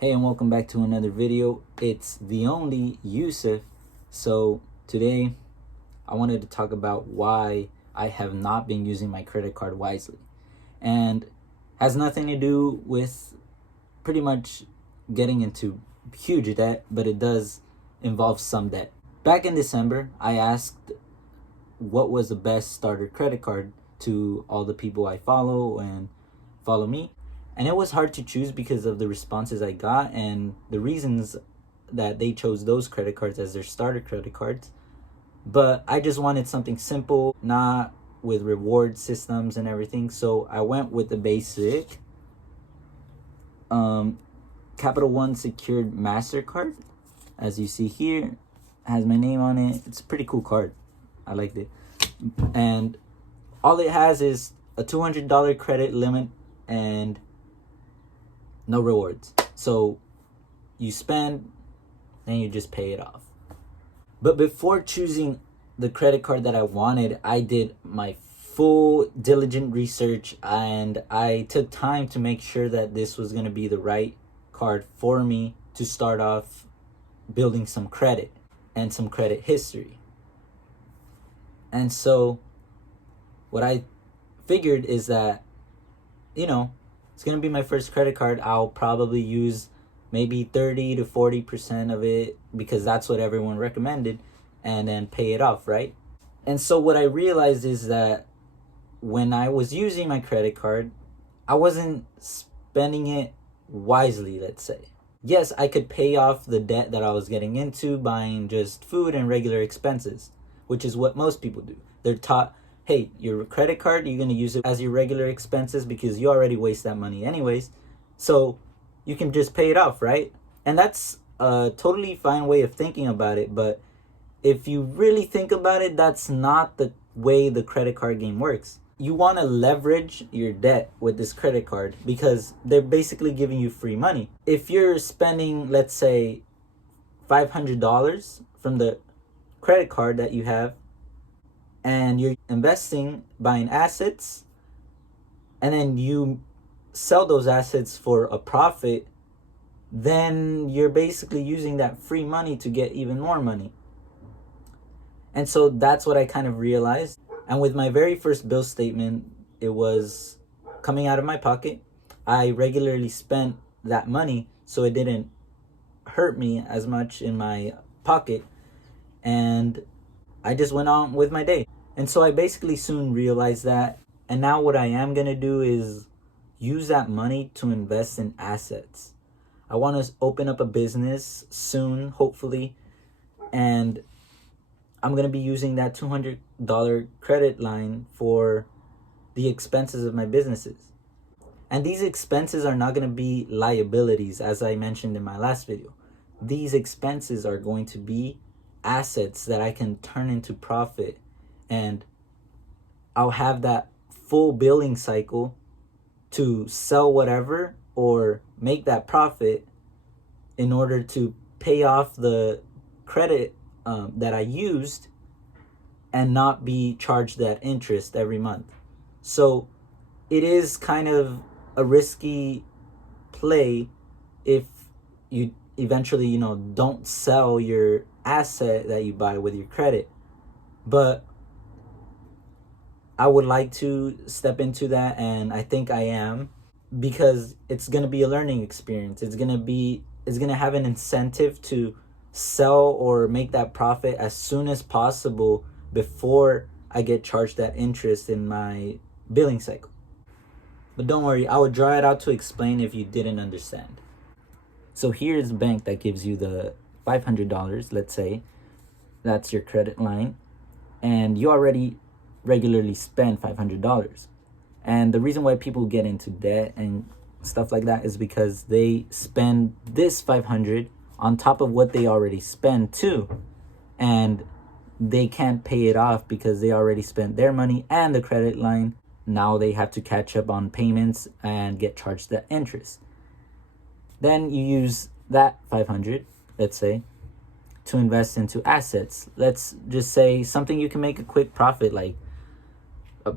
Hey, and welcome back to another video. It's the only Yusuf. So today I wanted to talk about why I have not been using my credit card wisely, and has nothing to do with pretty much getting into huge debt, but it does involve some debt. Back in December, I asked what was the best starter credit card to all the people I follow and follow me. And it was hard to choose because of the responses I got and the reasons that they chose those credit cards as their starter credit cards. But I just wanted something simple, not with reward systems and everything. So I went with the basic Capital One Secured Mastercard. As you see here, has my name on it. It's a pretty cool card. I liked it. And all it has is a $200 credit limit and no rewards. So you spend, then you just pay it off. But before choosing the credit card that I wanted, I did my full diligent research and I took time to make sure that this was going to be the right card for me to start off building some credit and some credit history. And so what I figured is that, it's going to be my first credit card. I'll probably use maybe 30 to 40% of it because that's what everyone recommended, and then pay it off, right? And so what I realized is that when I was using my credit card, I wasn't spending it wisely, let's say. Yes, I could pay off the debt that I was getting into buying just food and regular expenses, which is what most people do. They're taught, hey, your credit card, you're going to use it as your regular expenses because you already waste that money anyways. So you can just pay it off, right? And that's a totally fine way of thinking about it. But if you really think about it, that's not the way the credit card game works. You want to leverage your debt with this credit card because they're basically giving you free money. If you're spending, let's say, $500 from the credit card that you have, and you're investing, buying assets, and then you sell those assets for a profit, then you're basically using that free money to get even more money. And so that's what I kind of realized. And with my very first bill statement, it was coming out of my pocket. I regularly spent that money, so it didn't hurt me as much in my pocket. And I just went on with my day. And so I basically soon realized that. And now what I am going to do is use that money to invest in assets. I want to open up a business soon, hopefully. And I'm going to be using that $200 credit line for the expenses of my businesses. And these expenses are not going to be liabilities, as I mentioned in my last video. These expenses are going to be assets that I can turn into profit, and I'll have that full billing cycle to sell whatever or make that profit in order to pay off the credit that I used and not be charged that interest every month. So it is kind of a risky play if you eventually, don't sell your asset that you buy with your credit. But I would like to step into that, and I think I am, because it's going to be a learning experience. It's going to have an incentive to sell or make that profit as soon as possible before I get charged that interest in my billing cycle. But don't worry, I will draw it out to explain if you didn't understand. So here's the bank that gives you the $500, let's say. That's your credit line. And you already regularly spend $500. And the reason why people get into debt and stuff like that is because they spend this $500 on top of what they already spend too. And they can't pay it off because they already spent their money and the credit line. Now they have to catch up on payments and get charged that interest. Then you use that $500, let's say, to invest into assets. Let's just say something you can make a quick profit, like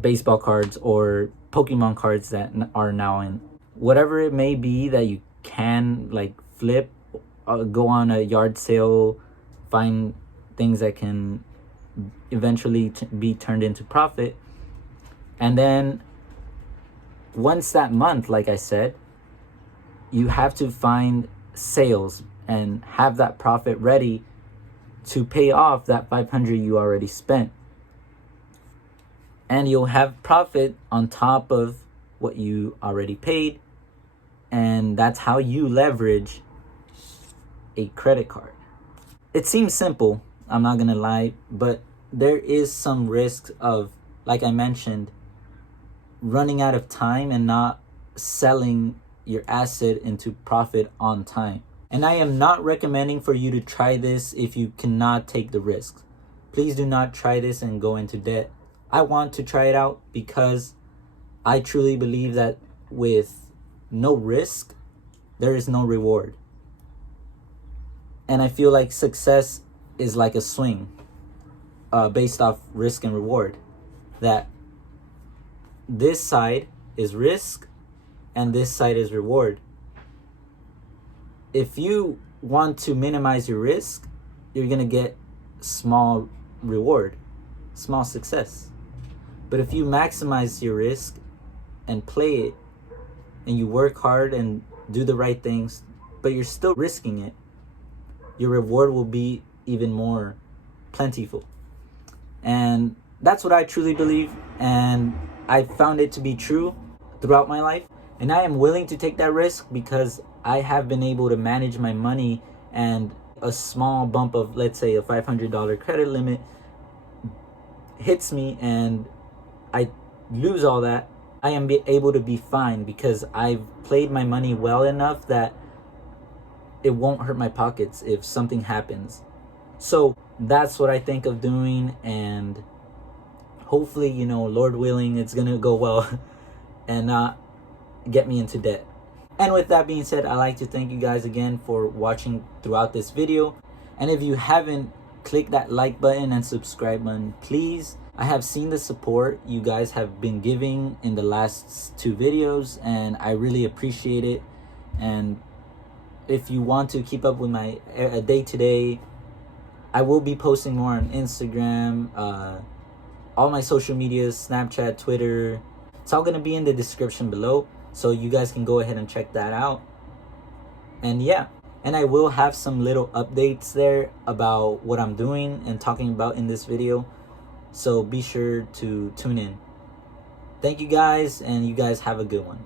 baseball cards or Pokemon cards that are now in. Whatever it may be that you can like flip, go on a yard sale, find things that can eventually be turned into profit. And then once that month, like I said, you have to find sales and have that profit ready to pay off that 500 you already spent. And you'll have profit on top of what you already paid. And that's how you leverage a credit card. It seems simple, I'm not gonna lie, but there is some risk of, like I mentioned, running out of time and not selling your asset into profit on time. And I am not recommending for you to try this if you cannot take the risks. Please do not try this and go into debt. I want to try it out because I truly believe that with no risk, there is no reward. And I feel like success is like a swing based off risk and reward. That this side is risk and this side is reward. If you want to minimize your risk, you're going to get small reward, small success. But if you maximize your risk and play it, and you work hard and do the right things, but you're still risking it, your reward will be even more plentiful. And that's what I truly believe, and I found it to be true throughout my life. And I am willing to take that risk because I have been able to manage my money, and a small bump of, let's say, a $500 credit limit hits me and I lose all that. I am able to be fine because I've played my money well enough that it won't hurt my pockets if something happens. So that's what I think of doing, and hopefully, Lord willing, it's gonna go well and not get me into debt. And with that being said, I'd like to thank you guys again for watching throughout this video. And if you haven't, click that like button and subscribe button, please. I have seen the support you guys have been giving in the last 2 videos, and I really appreciate it. And if you want to keep up with my day-to-day, I will be posting more on Instagram, all my social medias, Snapchat, Twitter. It's all going to be in the description below, so you guys can go ahead and check that out. And yeah, and I will have some little updates there about what I'm doing and talking about in this video. So be sure to tune in. Thank you guys, and you guys have a good one.